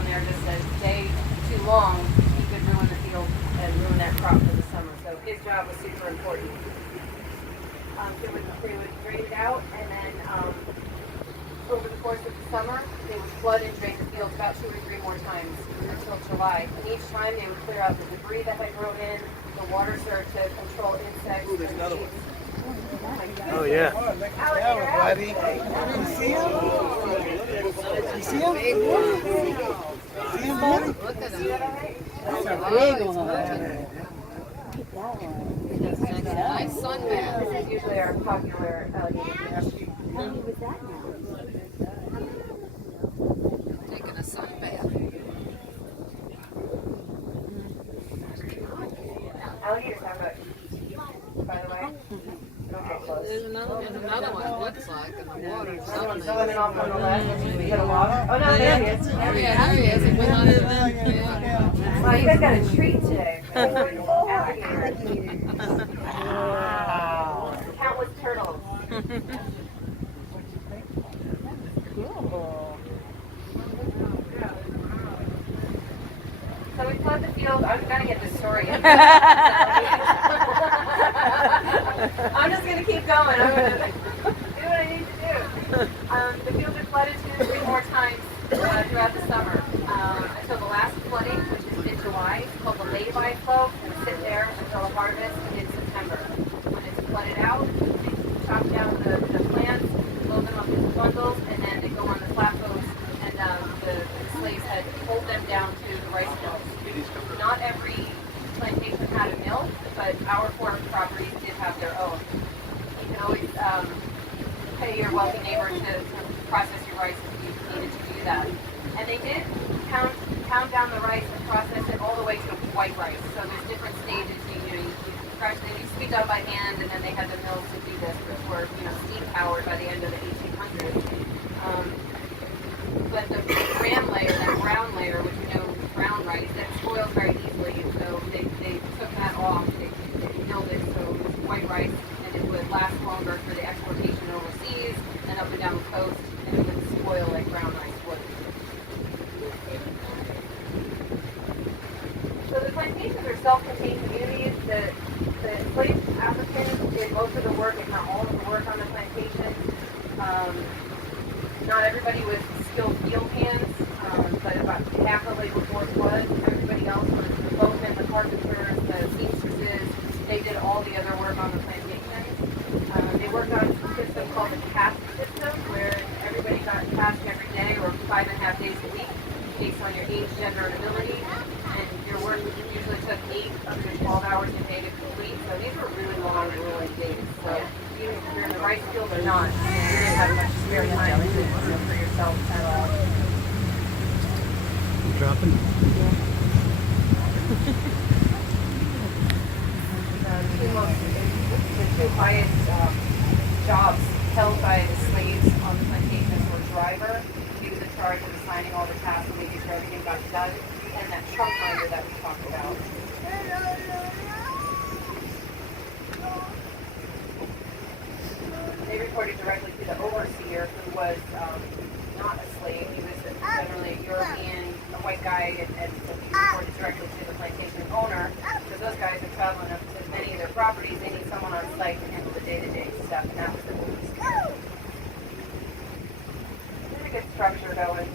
on there just a day too long, he could ruin the field and ruin that crop for the summer. So his job was super important. They would drain it out, and then over the course of the summer, they would flood and drain the fields about 2 or 3 more times until July. And each time they would clear out the debris that had grown in. The water served to control insects. Ooh, there's another one. Oh, yeah. Buddy. You see him? You see him? See him, buddy? Look at him. That's a big one. Nice sunbath. This is usually our popular alligator. Taking a sunbath. Alligators have a by the way. Okay, close. There's another one. Another one. Looks like in the water. Another one's swimming off on the left. We hit a log. Oh no, there he is. There he is. He went under the Wow, you guys got a treat today. Alligator. Wow. Countless turtles. Cool. So we flood the field. I'm gonna get this story in. I'm just gonna keep going. I'm gonna do what I need to do. The fields are flooded 2 to 3 more times throughout the summer until the last flooding, which is mid-July. It's called the lay-by flow, and sit there until the harvest in September. When it's flooded out, they chop down the plants, load them up into bundles, and then they go on the flatboats, and the slaves had pulled them down to the rice mills. Not every plantation had a mill, but our 4 properties did have their own. You can always pay your wealthy neighbor to process your rice if you needed to do that. And they did pound down the rice and process it all the way to white rice. So there's different stages. You crush it, you squeeze out by hand, and then they had the mills to do this, which were steam powered by the end of the 1800s. But the bran layer, that brown layer, which brown rice, that spoils very easily, and so they took that off. They milled it so it was white rice, and it would last longer for the exportation overseas and up and down the coast, and it wouldn't spoil like brown rice would. So the plantations are self-contained communities. The enslaved Africans did most of the work, if not all of the work on the plantation. Not everybody was skilled field hands, but about half the labor force was. Everybody else was the boatmen, the carpenters, the seamstresses. They did all the other work on the plantation. They worked on a system called the caste system, where everybody got tasked every day or 5.5 days a week, based on your age, gender, and ability. And your work usually took 8 up to 12 hours a day to complete. So these were really long, grueling days. So even if you're in the rice field or not, you didn't have much spare time for yourself at all. You dropping? The 2 highest jobs held by the slaves on the plantations were driver. He was in charge of assigning all the tasks and making sure everything got done, and that trunk minder that we talked about. They reported directly to the overseer, who was not a slave. He was generally a European, a white guy, and so he reported directly to the plantation owner, because those guys are traveling up to many of their properties. They need someone on site to handle the day-to-day stuff, and that was the overseer. There's a good structure going.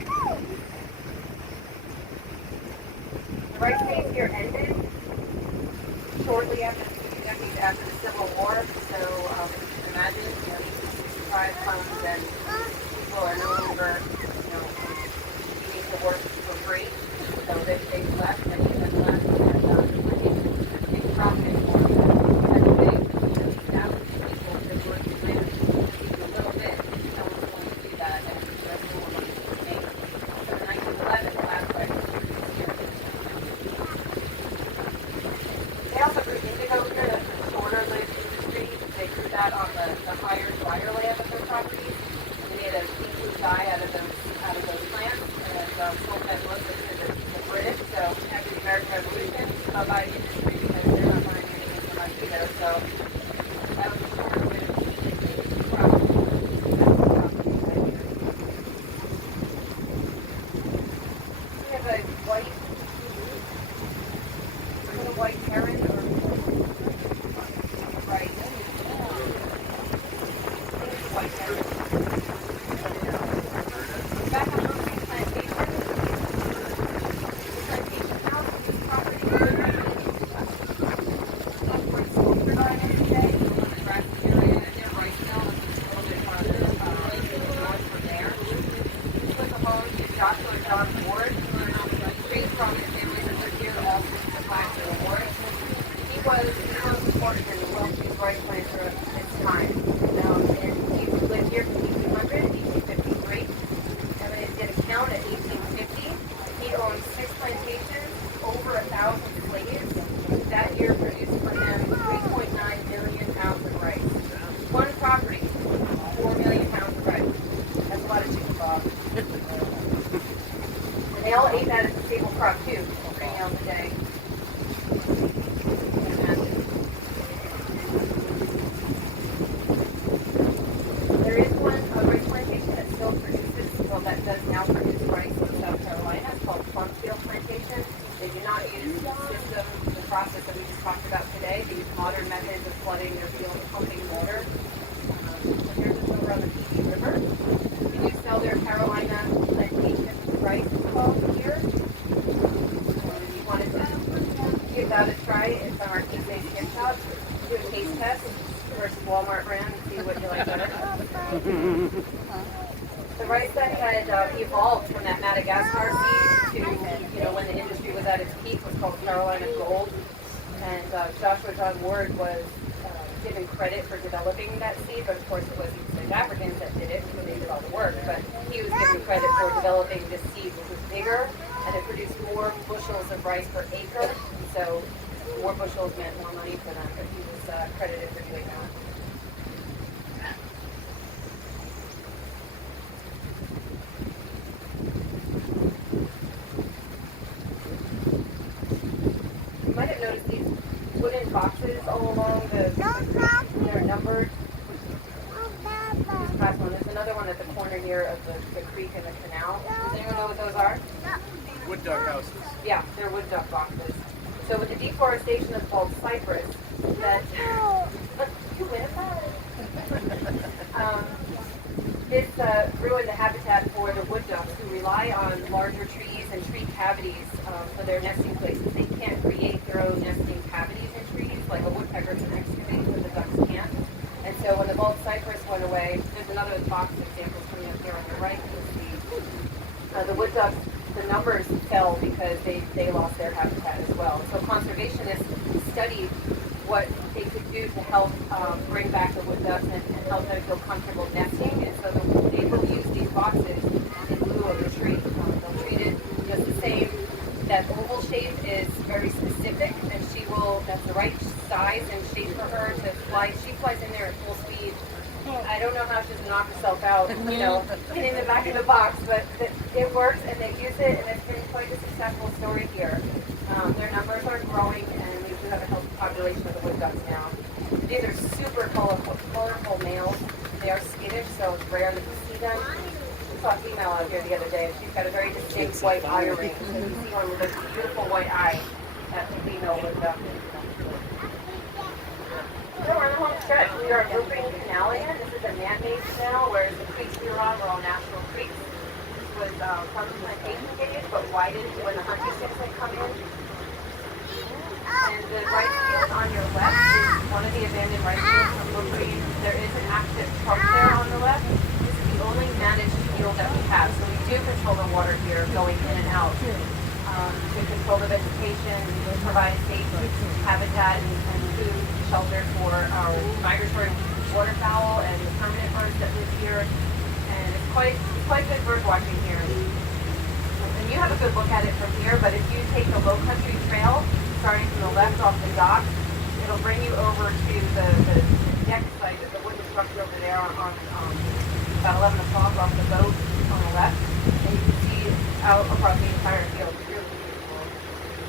The rice phase here ended shortly after the Civil War, so as you can imagine, 65 comes and people are no longer, needing to work for free, so they left, many of them left, and they profited more. As they established people that work in land, even a little bit, no one was going to do that, and the rest of the money was made. So in 1911, the last rice was here. They also grew indigo here, that's the shorter lived industry. They grew that on the higher, drier land of their properties. And they made a deep blue dye out of those plants, and sold that mostly to the British. So after the American Revolution, bye-bye industry, because they're not learning anything from us either. So that was the shorter lived crop. We have white, is it a white heron or right? I think it's a white heron. Back on Rosemary Plantation. Plantation house, this property. That's where it's provided today. The grass area, and they're right now, it's a little bit farther north from there. This was a home to Joshua John Ward, raised from his family that lived here, all through the Black Ward. He was the most important and the wealthiest rice planter of his time. And he lived here from 1800 to 1853. And when he did a count at 1850, he owned 6 plantations, over 1,000 slaves. That year produced for him 3.9 million pounds of rice. One property, 4 million pounds of rice. That's a lot of chicken, Bob. And they all ate that as a staple crop too, 3 meals a day. There is one rice plantation that still produces, well, that does now produce rice in South Carolina. It's called Plumfield Plantation. They do not use the system, the process that we just talked about today. They use modern methods of flooding their fields, pumping water. Here's this over on the PG River. They do sell their Carolina plantation rice called here. If you wanted to give that a try, it's on our Keep-Based gift shop. Do a taste test versus Walmart brand and see what you like better. The rice that had evolved from that Madagascar seed to, when the industry was at its peak was called Carolina Gold. And Joshua John Ward was given credit for developing that seed, but of course it wasn't the Africans that did it, so they did all the work. But he was given credit for developing this seed, which was bigger, and it produced more bushels of rice per acre. So more bushels meant more money for them, but he was credited for doing that. You might have noticed these wooden boxes all along they're numbered. This past one. There's another one at the corner here of the creek and the canal. Does anyone know what those are? Wood duck houses. Yeah, they're wood duck boxes. So with the deforestation of bald cypress, that you win a prize. This ruined the habitat for the wood ducks who rely on larger trees and tree cavities for their nesting places. They can't create their own nesting cavities in trees like a woodpecker can excavate, but the ducks can't. And so when the bald cypress went away, there's another box example coming up here on your right. You'll see the wood ducks, the numbers fell because they lost their habitat as well. So conservationists studied what they could do to help bring back the wood ducks and help them feel comfortable nesting. And so they will use these boxes in lieu of the tree. They'll treat it just the same. That oval shape is very specific, and that's the right size and shape for her to fly. She flies in there at full speed. I don't know how she doesn't knock herself out, hitting the back of the box, but it works, and they use it, and it's been quite a successful story here. Their numbers are growing, and we do have a healthy population of the wood ducks now. These are super colorful males. They are skittish, so it's rare that you see them. We saw a female out here the other day, and she's got a very distinct white eye ring. So you see one with a beautiful white eye. That's a female wood duck. So we're in the home stretch. We are opening canal land. This is a man-made canal, whereas the creeks we were on were all natural creeks. This was from the plantation days, but widened when the hunting ships had come in. And the rice field on your left is one of the abandoned rice fields from Woodbury. There is an active park there on the left. This is the only managed field that we have. So we do control the water here going in and out. To control the vegetation, provide safe habitat and food, shelter for our migratory waterfowl and permanent birds that live here. And it's quite good bird watching here. And you have a good look at it from here, but if you take the low country trail, starting from the left off the dock, it'll bring you over to the deck site of the wooden structure over there on about 11 o'clock off the boat on the left. And you can see out across the entire field. It's really beautiful.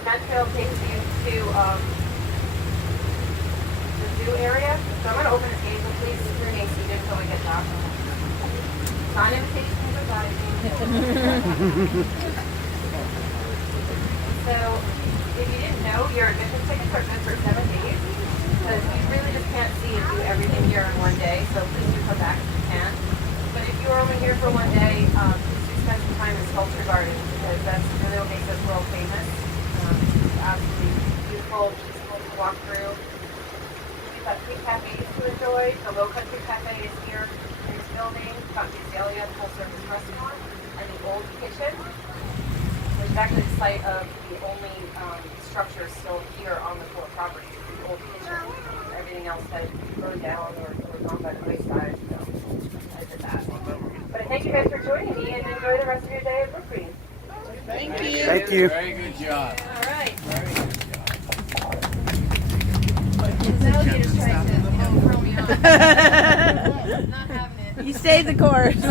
That trail takes you to the zoo area. So I'm going to open the gate, so please remain seated until we get down. Sign invitation, goodbye. your admission tickets are good for 7 days because you really just can't see and do everything here in one day. So please do come back if you can. But if you are only here for one day, please do spend some time in Sculpture Garden because that's really what makes us world famous. It's absolutely beautiful, peaceful to walk through. We've got 3 cafes to enjoy. The Low Country Cafe is here in this building. Country Azalea, full service restaurant, and the Old Kitchen, which is actually the site of the only structure still here on the Fort property. The Old Kitchen. Everything else had burned down or gone by the wayside. So I did that. But thank you guys for joining me and enjoy the rest of your day at Brook Green. Thank you. Thank you. Very good job. All right. Very good job. The alligator's trying to, throw me off. Not having it. You stayed the course.